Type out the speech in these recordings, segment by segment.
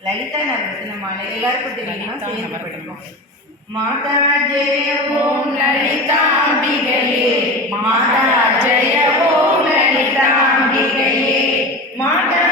லலிதா நகரத்து நம்ம எல்லாருக்கும் தெரியும் சேர்ந்து மாதா ஜெய ஓம் லலிதாம்பிகையே. மாதா ஜெய ஓம் லலிதாம்பிகையே. மாதா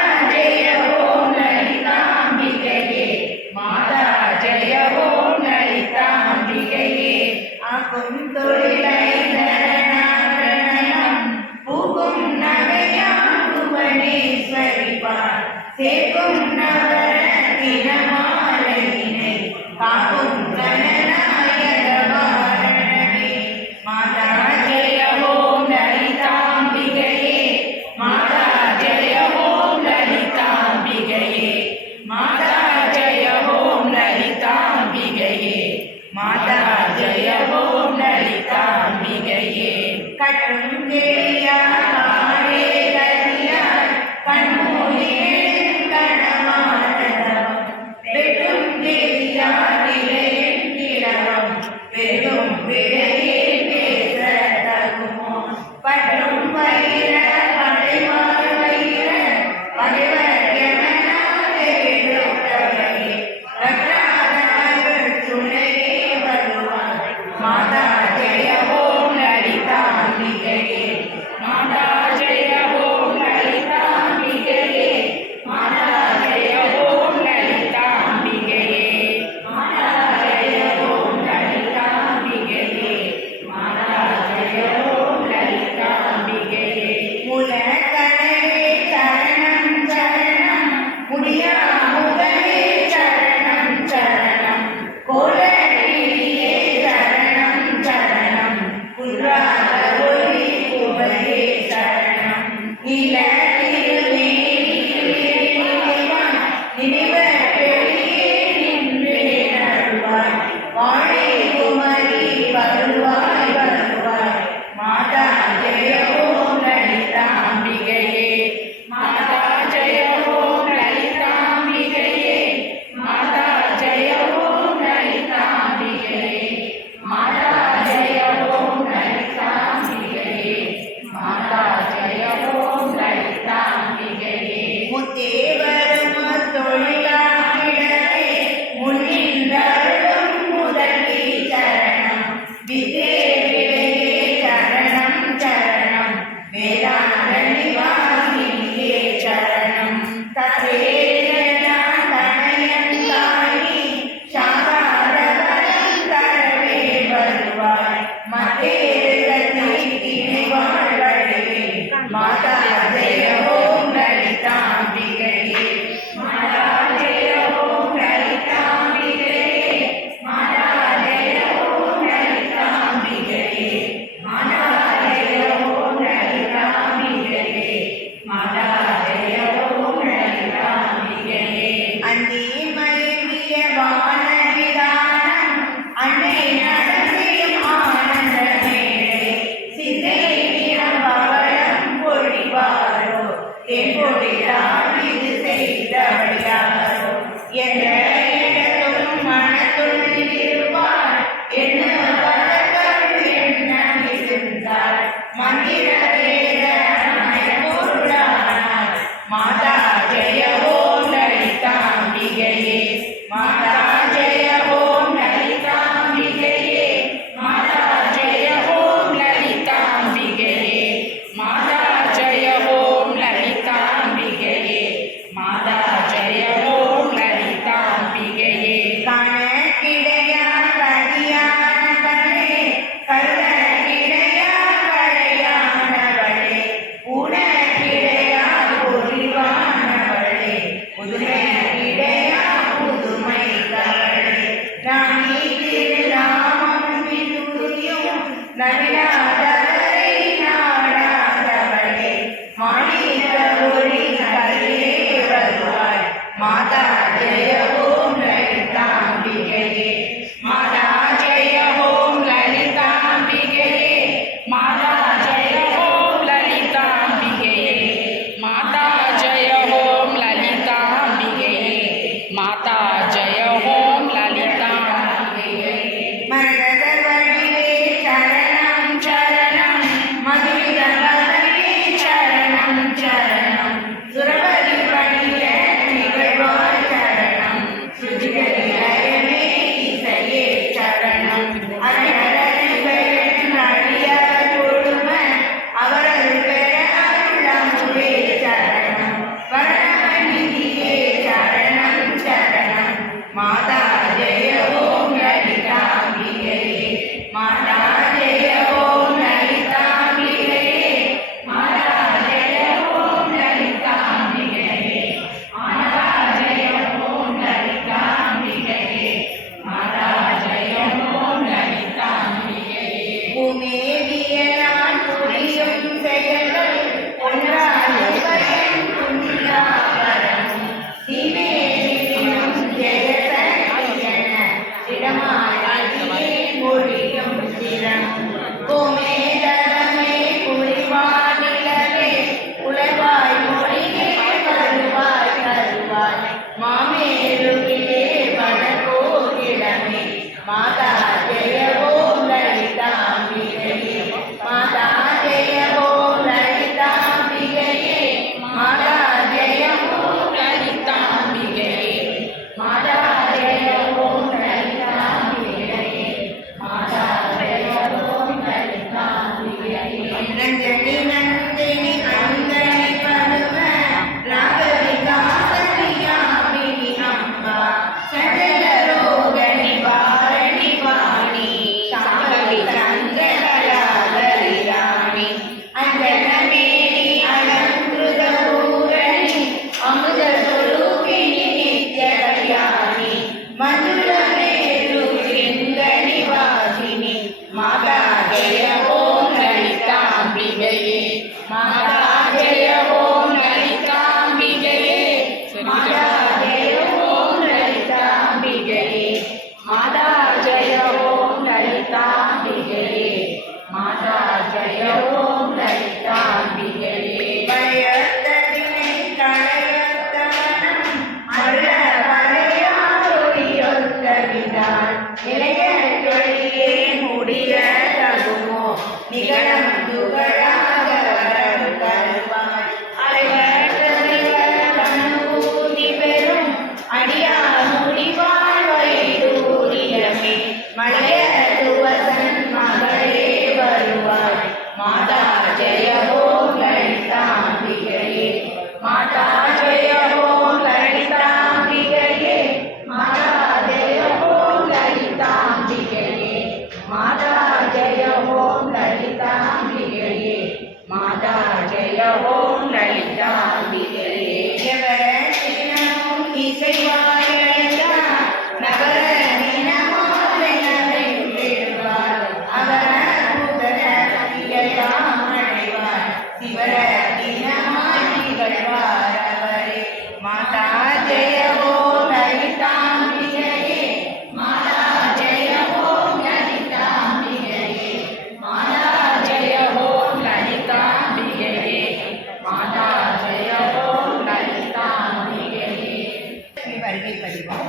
கல்வி பதிவோம்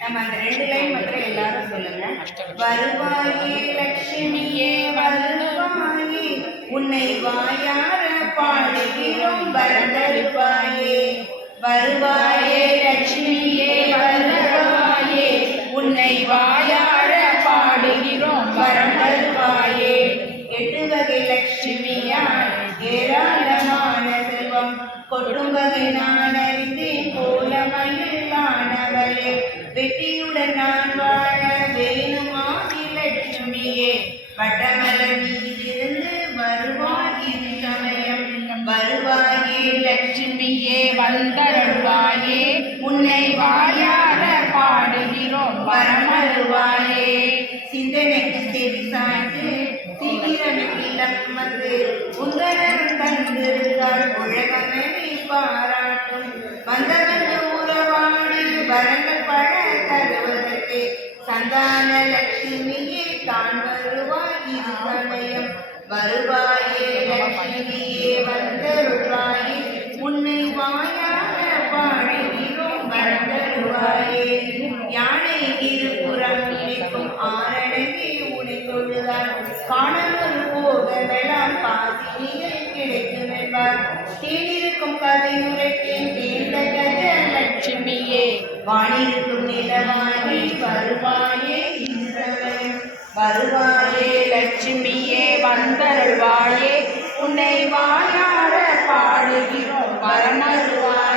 நம்ம அந்த ரெண்டு லைன் மட்டும் எல்லாரும் சொல்லுங்க. வருவாயே லட்சுமியே வருவாயே உன்னை வாயார பாடுகிறோம் வரந்தருவாயே வருவாயே லட்சுமியே வருவாயே உன்னை வாயார பாடுகிறோம் வரந்தருவாயே எட்டு வகை லட்சுமியா ஏராளமான செல்வம் கொடும் நான் வாழ வேணுமா லட்சுமியே வடமலர் மீதிருந்து வருவாயில் சமயம் வருவாயே லட்சுமியே வந்தருள்வாயே. உன்னை வாயார பாடுகிறோம் வரமருள்வாயே. சிந்தனைக்கு செவி சாய்ந்து சீக்கிரமில்லம் உந்தரன் தந்திருந்தால் உலகமே பாரா. வருவாயே லட்சுமியே வந்தருவாயே உன்னை வாயாக பாடுகிறோம் வந்தருவாயே யானை இருபுறம் நினைக்கும் ஆரணங்கே உனை தொழுதார். காணவர் போக வேளாண் பாசினிகள் கிடைக்கும் என்பார். தேடிருக்கும் கதையுரைக்கே தேர்ந்த கஜ லட்சுமியே. வாணிருக்கும் நிலவாகி வருவாயே. வருவாயே லட்சுமியே வந்தருள்வாயே உன்னை வாயாட பாடுகிறோம். வரமருவாய்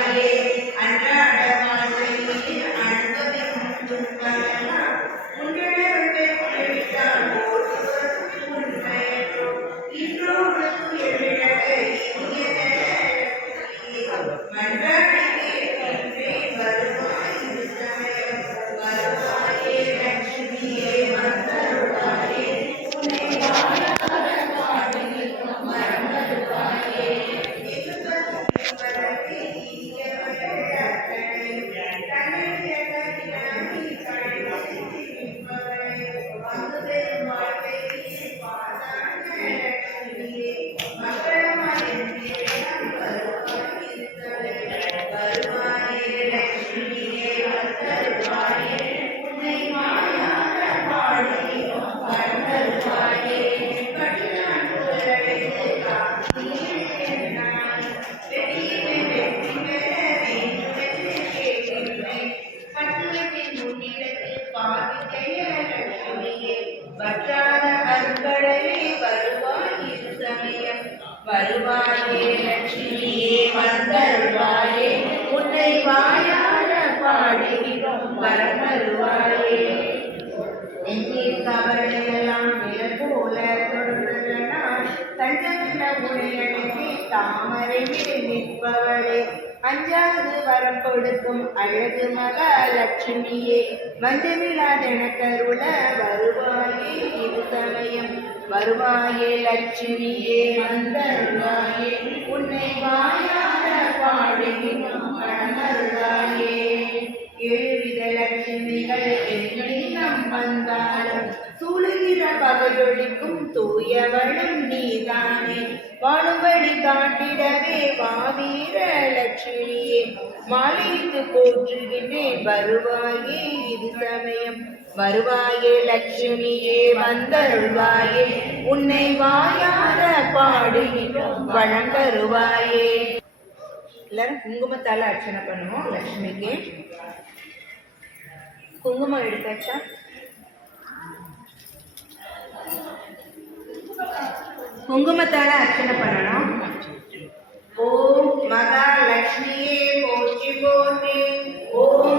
பக்தான அருட்கடலே வருவாய் இரு சமயம். வருவாயே லட்சுமியே வந்தருள்வாயே கொடுக்கும் அழகு மகாலட்சுமியே. மஞ்சமிழாதென கருள வருவாயே இது சமயம். வருவாயே லட்சுமியே வந்தருவாயே உன்னை வாயாத பாடுகிறோம் வளமருவாயே எழுவித லட்சுமிகள் வந்தாலும் சூழுகிற பகையொழிக்கும் தூயவளும் நீதானே. வாழும்படி காட்டிடவே வாவீர லட்சுமியே. மாலையிட்டு போற்றுகின்றேன் வருவாயே இது சமயம். வருவாயே லட்சுமியே வந்தருள்வாயே. உன்னை வாயார பாடுகிறோம் வழங்கருவாயே எல்லாரும் குங்குமத்தால அர்ச்சனை பண்ணுவோம் லட்சுமிக்கு. குங்குமம் எடுத்தாச்சா? குங்குமத்தால அர்ச்சனை பண்ணணும். ஓம் மகாலட்சுமியே போற்றி போற்றி. ஓம்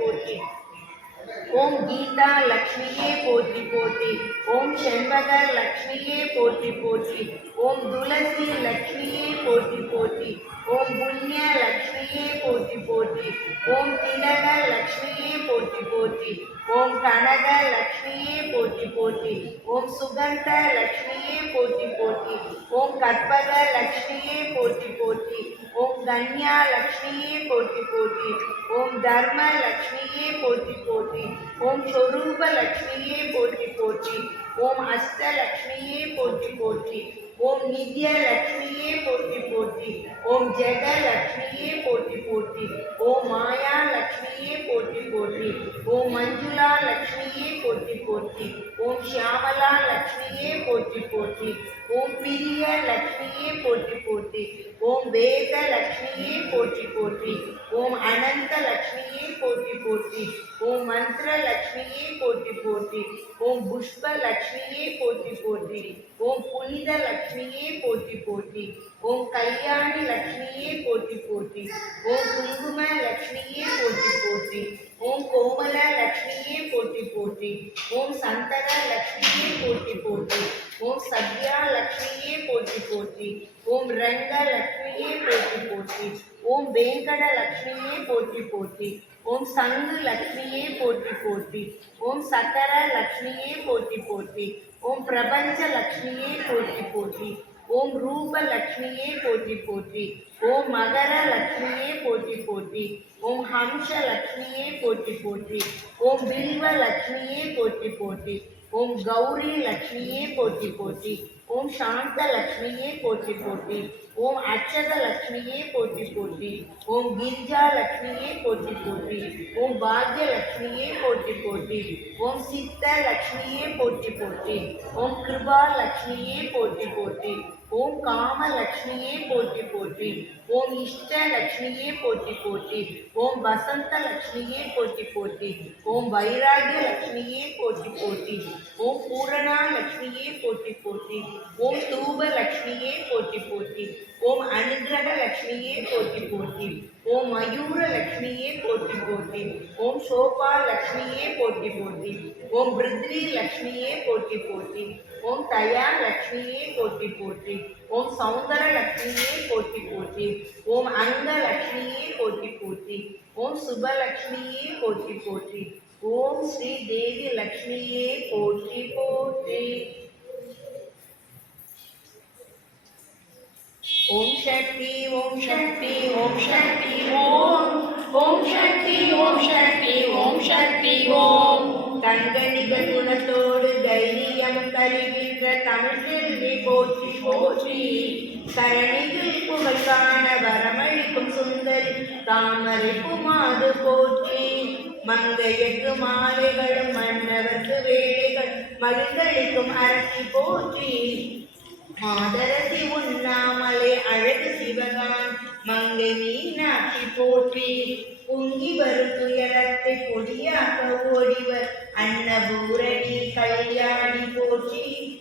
போற்றி போற்றி ஓம் கீதா லக்ஷ்மியே போற்றி போற்றி ஓம் செண்பக லக்ஷ்மியே போற்றி போற்றி ஓம் துளசி லக்ஷ்மியே போற்றி போற்றி ஓம் புண்ணிய லக்ஷ்மியே போற்றி போற்றி ஓம் திலக லக்ஷ்மியே போற்றி போற்றி ஓம் கனக லக்ஷ்மியே போற்றி போற்றி ஓம் சுகந்த லக்ஷ்மியே போற்றி போற்றி ஓம் கற்பக லக்ஷ்மியே போற்றி போற்றி ஓம் கன்யா லக்ஷ்மியே போற்றி போற்றி ஓம் தர்ம லக்ஷ்மியே போற்றி போற்றி ஓம் சொரூப லக்ஷ்மியே போற்றி போற்றி ஓம் அஷ்ட லக்ஷ்மியே போற்றி போற்றி ஓம் நித்ய லக்ஷ்மியே போற்றி போற்றி ஓம் ஜெக லக்ஷ்மியே போற்றி போற்றி ஓம் மாயா லக்ஷ்மியே போற்றி போற்றி ஓம் மஞ்சுளா லக்ஷ்மியே போற்றி போற்றி ஓம் ஷியாமலா லக்ஷ்மியே போற்றி போற்றி ஓம் பிரிய லக்ஷ்மியே போற்றி போற்றி ஓம் வேத லக்ஷ்மியே போற்றி போற்றி ஓம் அனந்த லக்ஷ்மியே போற்றி போற்றி ஓம் மந்திர லக்ஷ்மி லக்ஷ்மியே போற்றி போற்றி ஓம் புஷ்ப லக்ஷ்மியே போற்றி போற்றி. ஓம் புனித லக்ஷ்மியே போற்றி போற்றி. ஓம் கல்யாணி லக்ஷ்மியே போற்றி போற்றி. ஓம் குங்கும லக்ஷ்மியே போற்றி போற்றி. ஓம் கோமல லக்ஷ்மியே போற்றி போற்றி. ஓம் சந்தன லக்ஷ்மியே போற்றி போற்றி. ஓம் சத்யா லக்ஷ்மியே போற்றி போற்றி. ஓம் ரங்க லக்ஷ்மியே போற்றி போற்றி. ஓம் வேங்கட லக்ஷ்மியே போற்றி போற்றி. ஓம் சங்கு லக்ஷ்மியே போற்றி போற்றி ஓம் சக்கர லக்ஷ்மியே போற்றி போற்றி ஓம் பிரபஞ்ச லக்ஷ்மியே போற்றி போற்றி ஓம் ரூப லக்ஷ்மியே போற்றி போற்றி ஓம் மகர லக்ஷ்மியே போற்றி போற்றி ஓம் ஹம்ச லக்ஷ்மியே போற்றி போற்றி ஓம் பில்வ லக்ஷ்மியே போற்றி போற்றி ஓம் கௌரி லக்ஷ்மியே போற்றி போற்றி ஓம் சாந்த லக்ஷ்மியே போற்றி போற்றி ஓம் அச்சத லக்ஷ்மியே போற்றி போற்றி ஓம் கிரிஜா லக்ஷ்மியே போற்றி போற்றி ஓம் பாக்ய லக்ஷ்மியே போற்றி போற்றி ஓம் சித்த லக்ஷ்மியே போற்றி போற்றி ஓம் கிருபா லக்ஷ்மியே போற்றி போற்றி ஓம் காம லக்ஷ்மியே போற்றி போற்றி ஓம் இஷ்ட லக்ஷ்மியே போற்றி போற்றி ஓம் வசந்த லக்ஷ்மியே போற்றி போற்றி ஓம் வைராகிய லக்ஷ்மியே போற்றி போற்றி ஓம் பூரணா லக்ஷ்மியே போற்றி போற்றி ஓம் தூப லக்ஷ்மியே போற்றி போற்றி ஓம் அனுகிரக லக்ஷ்மியே போற்றி போற்றி ஓம் மயூர லக்ஷ்மியே போற்றி போற்றி ஓம் சோபா லக்ஷ்மியே போற்றி போற்றி ஓம் பிருத்வி லக்ஷ்மியே போற்றி போற்றி ஓம் தயா லக்ஷ்மியே போற்றி போற்றி ஓம் சௌந்தர லக்ஷ்மியே போற்றி போற்றி. ஓம் அங்க லக்ஷ்மியே போற்றி போற்றி. ஓம் சுபலக்ஷ்மியே போற்றி போற்றி. ஓம் ஸ்ரீ தேவி லக்ஷ்மியே போற்றி போற்றி. ஓம் சக்தி ஓம் சக்தி ஓம் சக்தி ஓம். ஓம் சக்தி ஓம் சக்தி ஓம் சக்தி ஓம். தங்க குணத்தோடு தைரியம் தருகின்ற தமிழ் செல்வி போற்றி போற்றி. கரணிகள் புகழ் வரமளிக்கும் சுந்தரி தாமரை புமாது போற்றி. மங்கையக்கு மாலைகளும் மன்னவர்க்கு வேலைகள் மகிழ்ந்தளிக்கும் அரசி போற்றி. மாதரசி உண்ணாமலே அழகு சிவகான் மங்கை மீனாட்சி போற்றி. பொங்கி வரும் துயரத்தை பொடியாக்க ஓடிவர். அன்னபூரணி கல்யாணி போற்றி.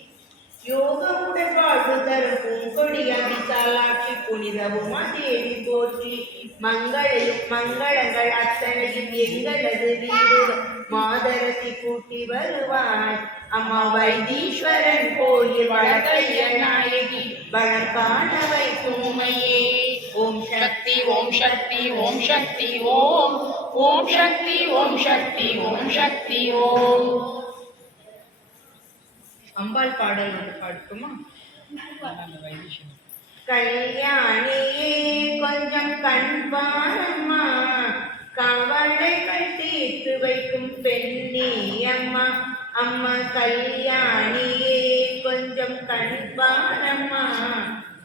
யோகமுடன் வாழ்வு தரும் பூங்கொடி அபிசாலாட்சி புனிதவுமா தேவி போற்றி. மங்கள மங்களங்கள் அத்தனையும் எங்களது வீடு. மாதரசி கூட்டி வருவார். அம்மா வைத்தீஸ்வரன் கோயில் வழக்கைய நாயகி. வழக்கான வைக்கும் உமையே. ஓம் சக்தி ஓம் சக்தி ஓம் சக்தி ஓம். ஓம் சக்தி ஓம் சக்தி ஓம் சக்தி ஓம். அம்பாள் பாடல் வந்து பாடுக்குமா கல்யாணியே கொஞ்சம் கண்பாரம்மா கவலைகள் தீர்த்து வைக்கும் பெண்ணே அம்மா. அம்மா கல்யாணியே கொஞ்சம் கண்பாரம்மா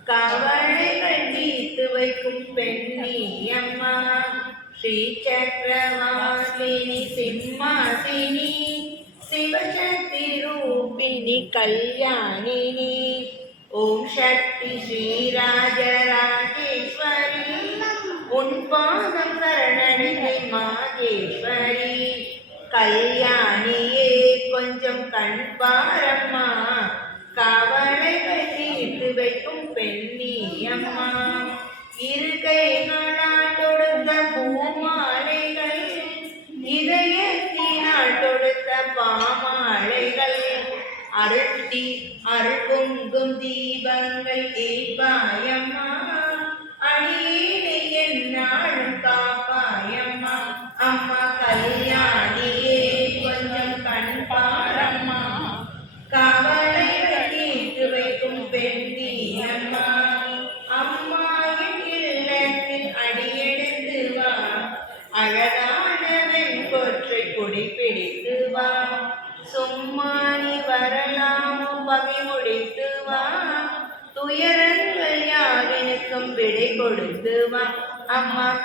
கவலைகள் ஸ்ரீசக்கரவாசினி சிம்மாசினி சிவசக்தி ரூபிணி கல்யாணினி. ஓம் சக்தி ஸ்ரீராஜராஜேஸ்வரி. உன் பாதம் சரணடைந்தை மாதேஸ்வரி. கல்யாணியே கொஞ்சம் கண் பாரம் ദീപങ്ങൾ ഏൽപ്പായമ്മ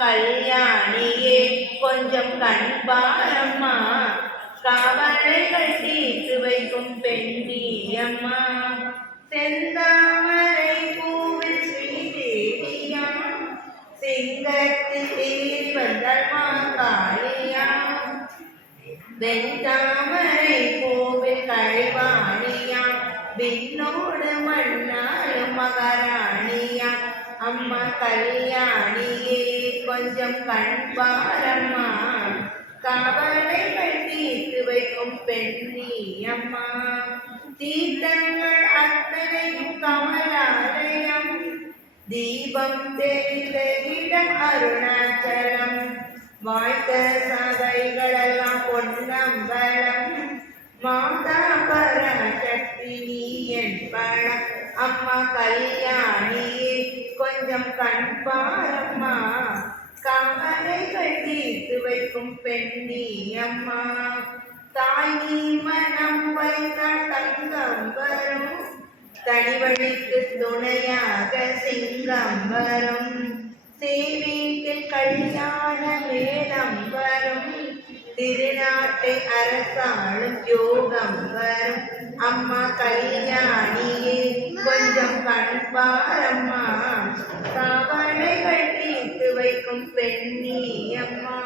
கல்யாணியே கொஞ்சம் கண் பாரம்மா. கவலை கட்டி வைக்கும் பெண்ணியம்மா செந்தாமரை பூவில் ஸ்ரீதேவியா சிங்கத்து தேடி வந்தாள் மா காளியா. வெண்தாமரை பூவில் கழிவாணியாம் விண்ணோடு மண்ணாலும் மகாராணியா. அம்மா கல்யாணி கொஞ்சம் கண் பாரம்மா கவலைகள் தீர்த்து வைக்கும் பெண்ணி அம்மா தீர்த்தங்கள் அத்தனையும் கமலாலயம். தீபம் தெரிந்த இடம் அருணாச்சலம். வாழ்த்த சதைகளெல்லாம் பொன்னம்பலம். மாதா பராசக்தி நீ என் பணம். அம்மா கல்யாணியே கொஞ்சம் கண் பாரம்மா. கவலைகள் தீர்த்து வைக்கும் பெண்ணி அம்மா. தாய் நீ மனம் வைத்தால் தங்கம் வரும். தனிவழிக்கு துணையாக சிங்கம் வரும். சேவீட்டில் கல்யாண மேளம் வரும். திருநாட்டை அரசாளும் யோகம் வரும். அம்மா கல்யாணியே கொஞ்சம் கண் பாரம்மா கவலைகள் தீர்த்து வைக்கும் பெண்ணி அம்மா